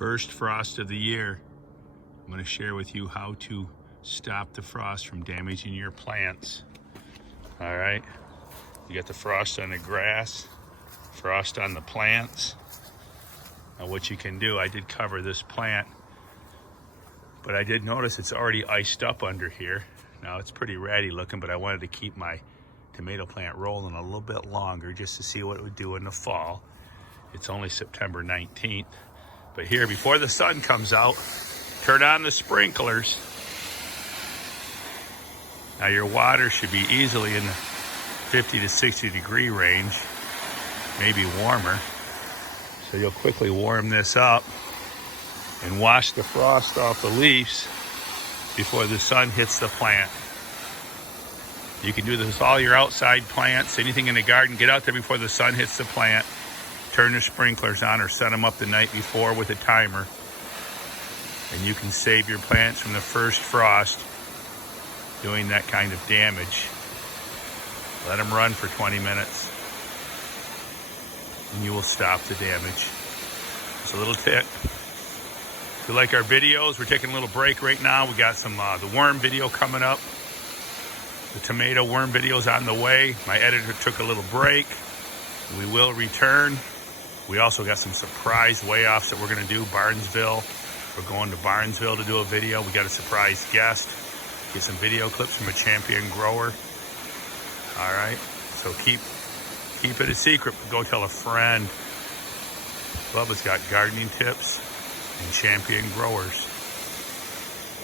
First frost of the year. I'm going to share with you how to stop the frost from damaging your plants. All right, you got the frost on the grass, frost on the plants. Now what you can do, I did cover this plant, but I did notice it's already iced up under here. Now it's pretty ratty looking, but I wanted to keep my tomato plant rolling a little bit longer just to see what it would do in the fall. It's only September 19th. But here, before the sun comes out, turn on the sprinklers. Now your water should be easily in the 50 to 60 degree range, maybe warmer. So you'll quickly warm this up and wash the frost off the leaves before the sun hits the plant. You can do this with all your outside plants, anything in the garden. Get out there before the sun hits the plant. Turn the sprinklers on or set them up the night before with a timer. And you can save your plants from the first frost doing that kind of damage. Let them run for 20 minutes and you will stop the damage. It's a little tip. If you like our videos, we're taking a little break right now. We got some the worm video coming up. The tomato worm video's on the way. My editor took a little break. We will return. We also got some surprise weigh-offs that we're going to do. Barnesville. We're going to Barnesville to do a video. We got a surprise guest. Get some video clips from a champion grower. All right. So keep it a secret. Go tell a friend. Bubba's got gardening tips and champion growers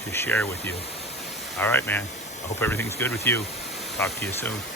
to share with you. All right, man. I hope everything's good with you. Talk to you soon.